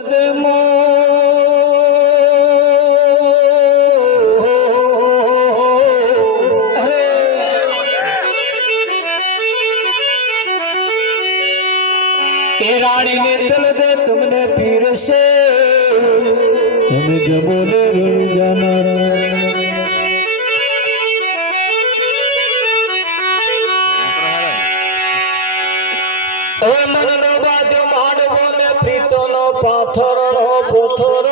रानी ने तल दे तुमने पीर से तुम जबोले रण जाना ओ मन नो बाजो माडवो ने प्रीतो नो पाथर नो पोथर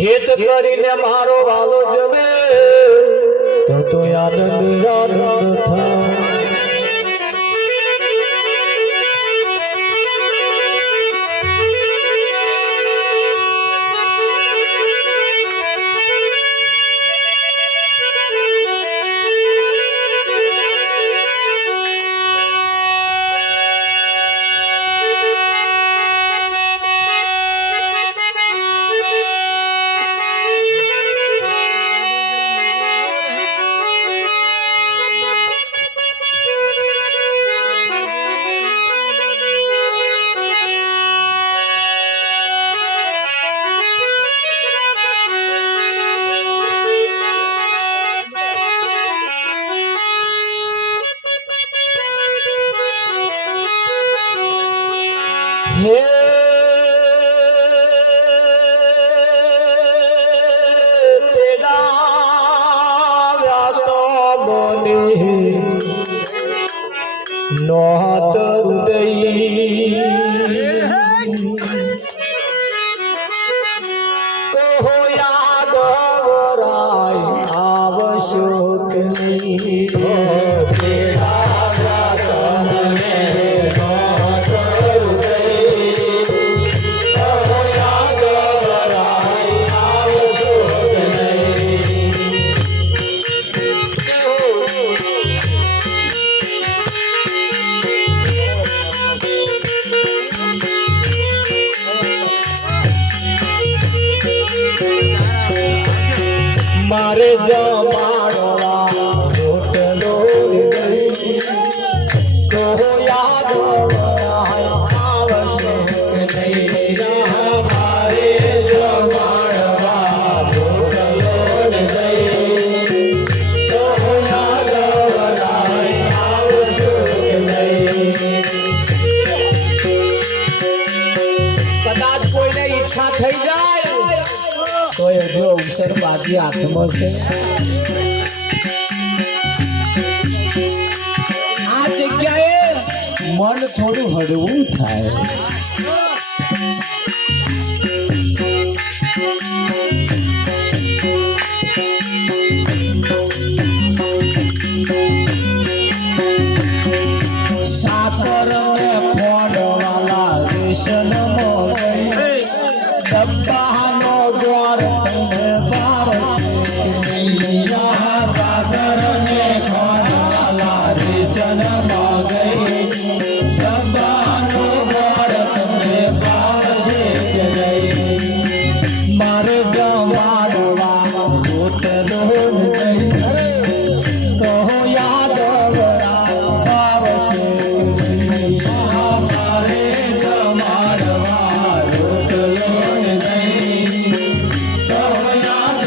हित करीने मारो वालो जमे तो आनंद आनंद था हे तेरा व्यातो बोले नौहत हृदय तो हो याद वराय आवश्यक नहीं हो तेरा व्यातो बोले मारे जमाड़वा रोटलो तो याद आवश्यक नहीं हमारे जमाड़वा रोटलो तो याद आवश्यक नहीं कदाच कोઈને ઈચ્છા થઈ જાય तो जो अवसर बाजी हाथમાં છે આ જગ્યાએ મન થોડું હળવું થાય સાકર ને ખોડવાલા રેશન મોગઈ ડબ્બાનો દ્વાર તમે सागर ने खोड़वाला रेशन मांगई डब्बानो द्वार तुम्हें पार से गई मार गवाड़वा रोटलो तो याद आवश्यक नहीं हमारे जमाड़वा रोटलो तो याद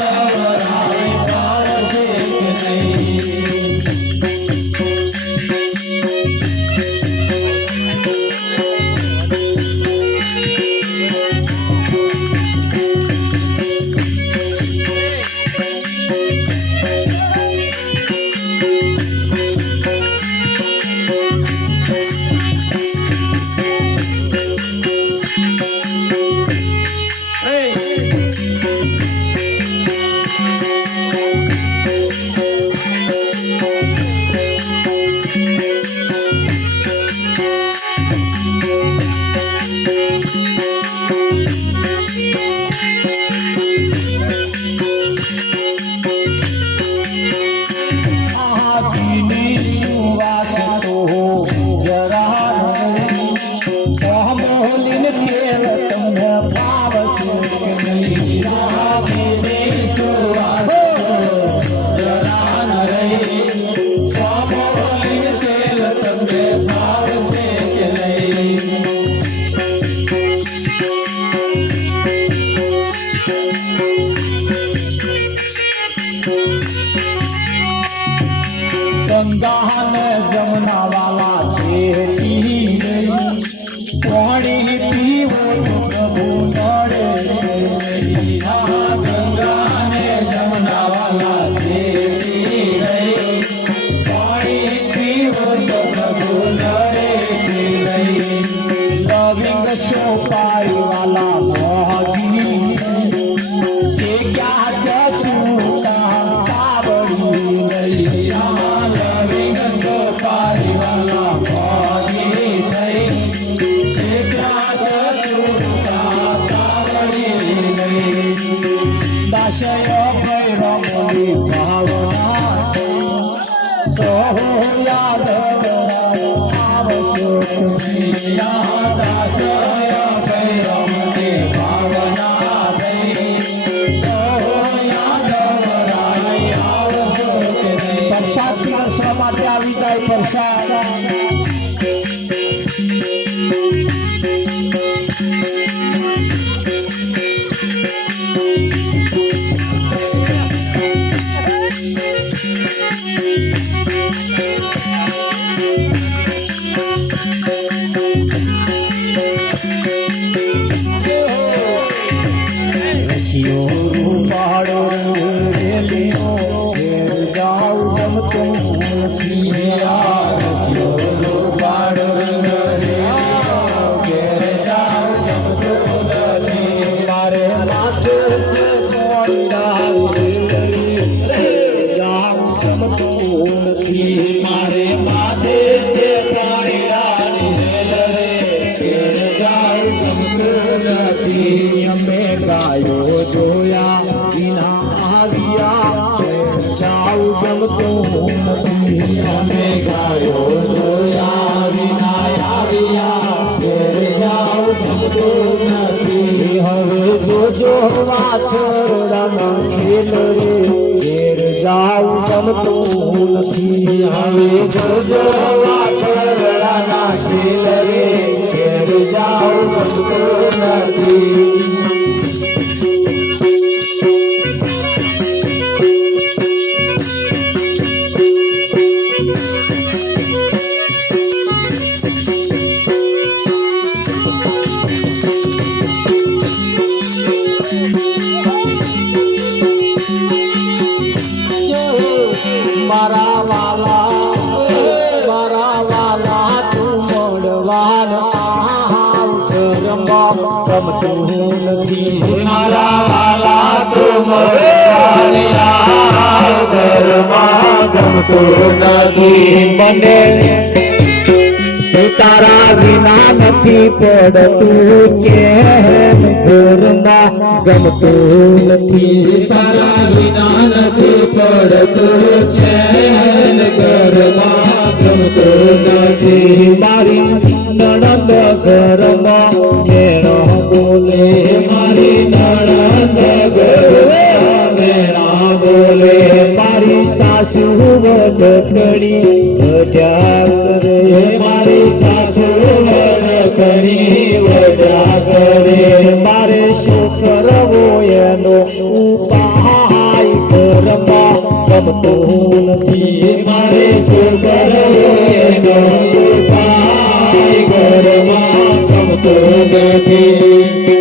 गंगा ने जमुना वाला छेती पानी पीवो तो प्रभु नड़े गंगा ने जमुना वाला छेती पानी पीवो तो प्रभु नड़े लविंग चौपाई वाला मोहगी से क्या चूका कावड़ी नैया लविंग चौपाई वाला मोहगी से क्या चूका कावड़ी दाशय भैरवी भावना तो यादव आवश्यक दाशय भैरवी भावना प्रसाद માટે આવી જાય પ્રસાદ રૂપાડો રેલીઓ ઘેર જાઉં ગમતો નથી રૂપાડો રેલીઓ ઘેર જાઉં ગમતો નથી મારે માથે જાઉં ગમતો નથી મારે માથે છે પાણી ઘેર જાઉં ગમતો નથી અમે ગાયો જોયા વિના આવ્યા જાઉં ગમતો નથી અમે ગાયો જોયા વિના આવ્યા ઘેર જાઉં ગમતો નથી હવે જોજો વાછરડાના ખેલ રે ઘેર જાઉં ગમતો નથી હવે જોજો વાછરડાના ખેલ રે ઘેર જાઉં ગમતો નથી મારા વાલા તું મળવાન આવ ઘરમાં ગમતું નથી મારા વાલા તું મળવાન આવ ઘરમાં ગમતું નથી મને તારા વિના નથી પડતું ચેન ઘરમાં ગમતું નથી તારા વિના નથી પડતું ચેન ઘરમાં ગમતું નથી મારી નણંદ ઘરમાં મેણા બોલે મારી નણંદ ઘરમાં મેણા બોલે મારી સાસુ વડકડી વજા કરે મારી સાસુ વડકડી વજા કરે મારે શું કરવો એનો ઉપાય ઘરમાં ગમતો નથી મારે શું કરવો એનો ઉપાય ઘરમાં ગમતો નથી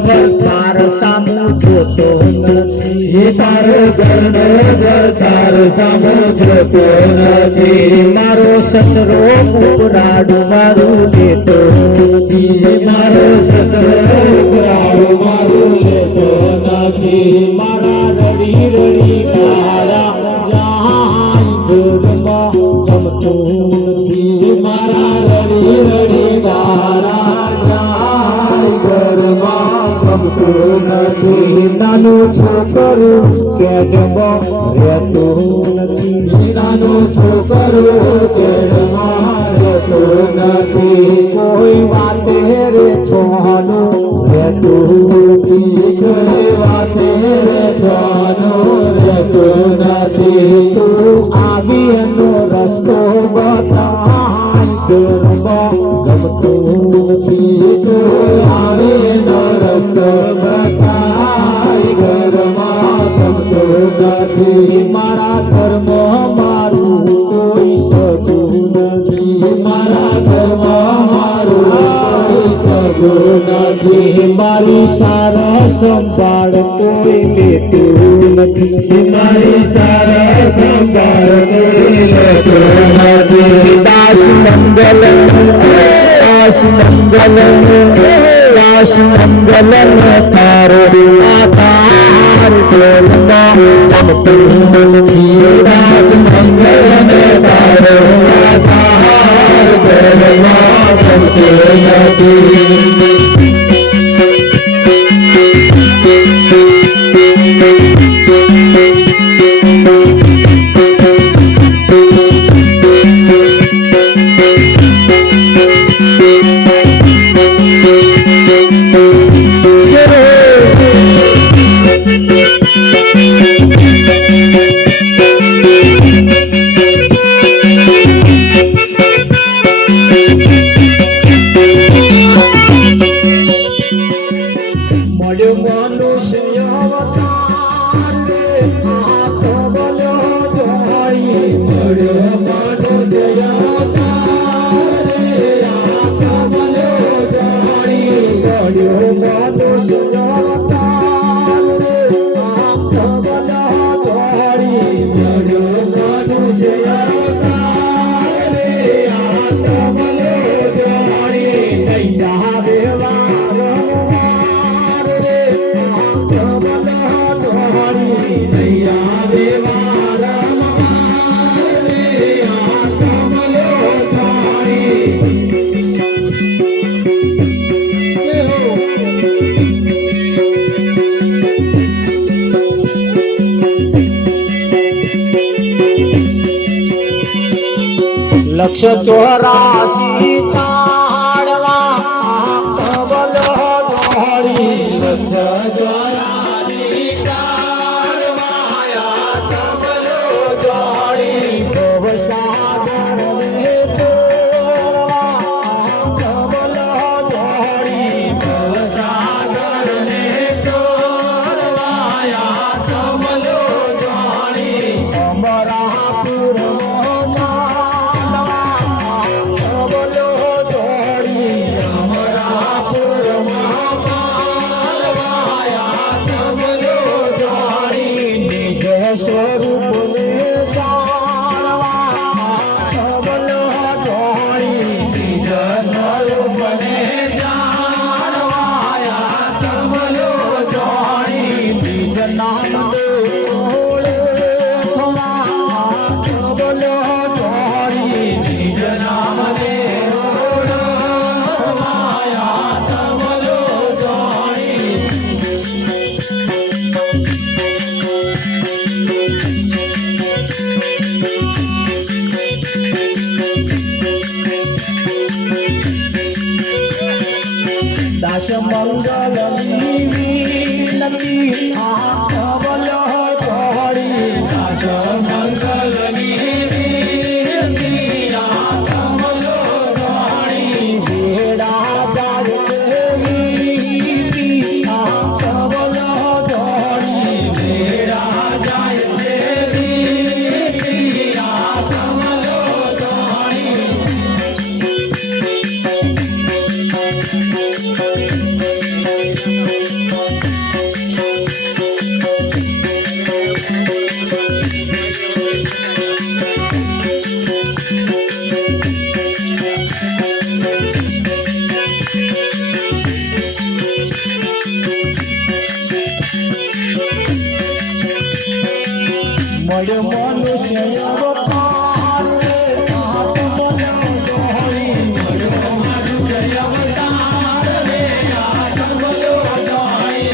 ભરતાર સામુ જોતો નથી તારો ઘરનો ભરતાર સામુ જોતો નથી મારો સસરો ઉપરાડું મારું લેતો નથી મારો સસરો ઉપરાડું મારું લેતો નથી મારા રડી રડી કાળા જાય ઘરમાં ગમતું નથી મારા રડી રડી કાળા જાય ઘરમાં આવતું નથી નાનું છોકરું કેડમાં રહેતું નથી નાનું છોકરું કેડમાં રહેતું નથી કોઈ વાતે રે છોનું રહેતું નથી કોઈ વાતે રે છોનું રહેતું નથી તું આવી એનો રસ્તો બતાય ઘરમાં ગમતું નથી તું આવે એનો રસ્તો બતાય ઘરમાં ગમતું નથી મારા ઘરમાં મારું કોઈ સગું નથી મારા ઘરમાં મારું કોઈ સગું નથી મારી સારા સંભાળ કોઈ લેતું નથી મારી સારા સંભાળ કોઈ લેતું નથી દાસ મંગલ દાસ મંગલ તારો આધાર ડોલમાં ગમતું નથી દાસ મંગલ તારો આધાર ડોલમાં ગમતું નથી લક્ષ 84 તાળવા કબલો દોડી લક્ષ 84 તાળવા કબલો દોડી ભવસાગર ને તોડવા કબલો દોડી ભવસાગર ને તોડવા કબલો દોડી અમરાપુર સ્વરૂપ ને જાણવા કબલો દોડી નિજ સ્વરૂપ ને જાણવા કબલો દોડી નિજ નામ ઓળે સોના કબલો દોડી નિજ નામ દે ઓળવાયા કબલો દોડી દાસ મંગલની વિનતી કબલો દોડી દાસ મંગલની વિનતી કબલો દોડી ભેડા જાયતી કબલો દોડી ભેડા જાયતી કબલો દોડી મળ્યો મનુષ્ય અવતાર મળ્યો મનુષ્ય અવતાર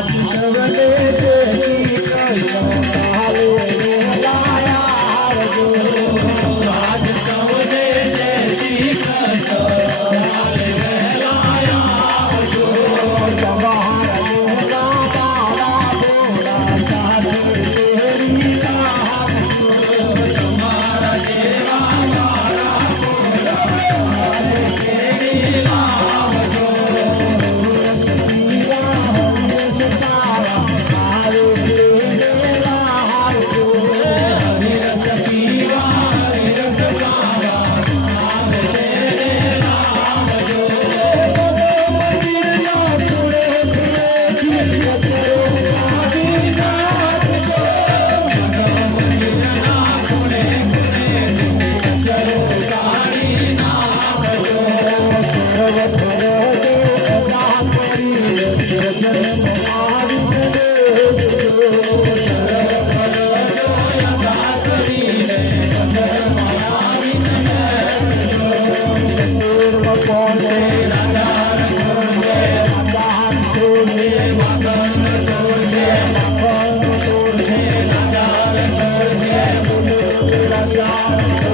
आज સૌને જય શ્રી કૃષ્ણ કાલે વેલાયા આવજો આજ સૌને જય શ્રી કૃષ્ણ કાલે વેલાયા આવજો સવાર મોરા તારા ભોળા સાથે તેરી આવજો તમારા જેવા મારા ભોળા સાથે તેરી આવજો રાજા